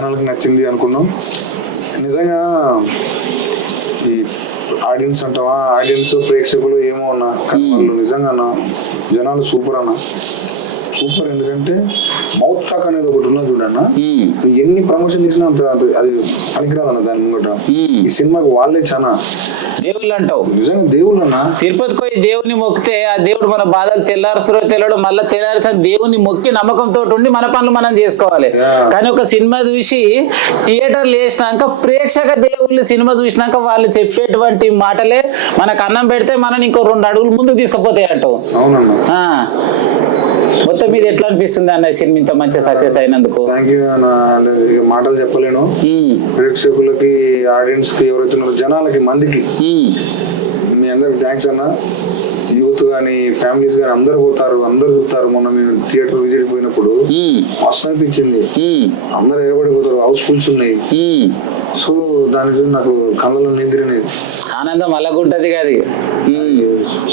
జనాలకు నచ్చింది అనుకున్నాం. నిజంగా ఈ ఆడియన్స్ అంటావా, ఆడియన్స్ ప్రేక్షకులు ఏమో అన్నా కానీ వాళ్ళు నిజంగా అన్న జనాలు సూపర్ అన్న, సూపర్. ఎందుకంటే మౌత్ టాక్ అనేది ఒకటి ఉన్నది చూడన్న, ఎన్ని ప్రమోషన్ చేసినా అంత అది పనికిరాదన్న దాని ముంగట. ఈ సినిమాకి వాళ్ళే చాలా దేవుళ్ళు అంటావు, నిజంగా దేవుళ్ళు అన్న. తిరుపతికి పోయి దేవుని మొక్కితే ఆ దేవుడు మన బాధలు తెల్లారుస్తారో తెల్లడు, మళ్ళీ తెల్లారి దేవుని మొక్కి నమ్మకంతో ఉండి మన పనులు మనం చేసుకోవాలి. కానీ ఒక సినిమా చూసి థియేటర్లు వేసినాక ప్రేక్షక దేవుళ్ళు సినిమా చూసినాక వాళ్ళు చెప్పేటువంటి మాటలే మనకు అన్నం పెడితే మనం ఇంకో 2 అడుగులు ముందుకు తీసుకుపోతాయి అంటావు. అవునన్నా. మొత్తం మీద ఎట్లా అనిపిస్తుంది అన్న సినిమా ఇంత మంచిగా సక్సెస్ అయినందుకు? మాటలు చెప్పలేను. ప్రేక్షకులకి, ఆడియన్స్ కి, ఎవరైతే జనాలకి, మందికి మీ అందరికి థ్యాంక్స్ అన్న. యూత్ గానీ, ఫ్యామిలీస్ గానీ అందరు పోతారు, అందరు చూస్తారు. మొన్న మేము థియేటర్ విజిట్ పోయినప్పుడు మస్తు అనిపించింది. అందరు ఎగబడిపోతారు, హౌస్ఫుల్స్ ఉన్నాయి. సో దాని నాకు కళ్ళలో నిందిరినాయి. ఆనందం అలాగుంటది.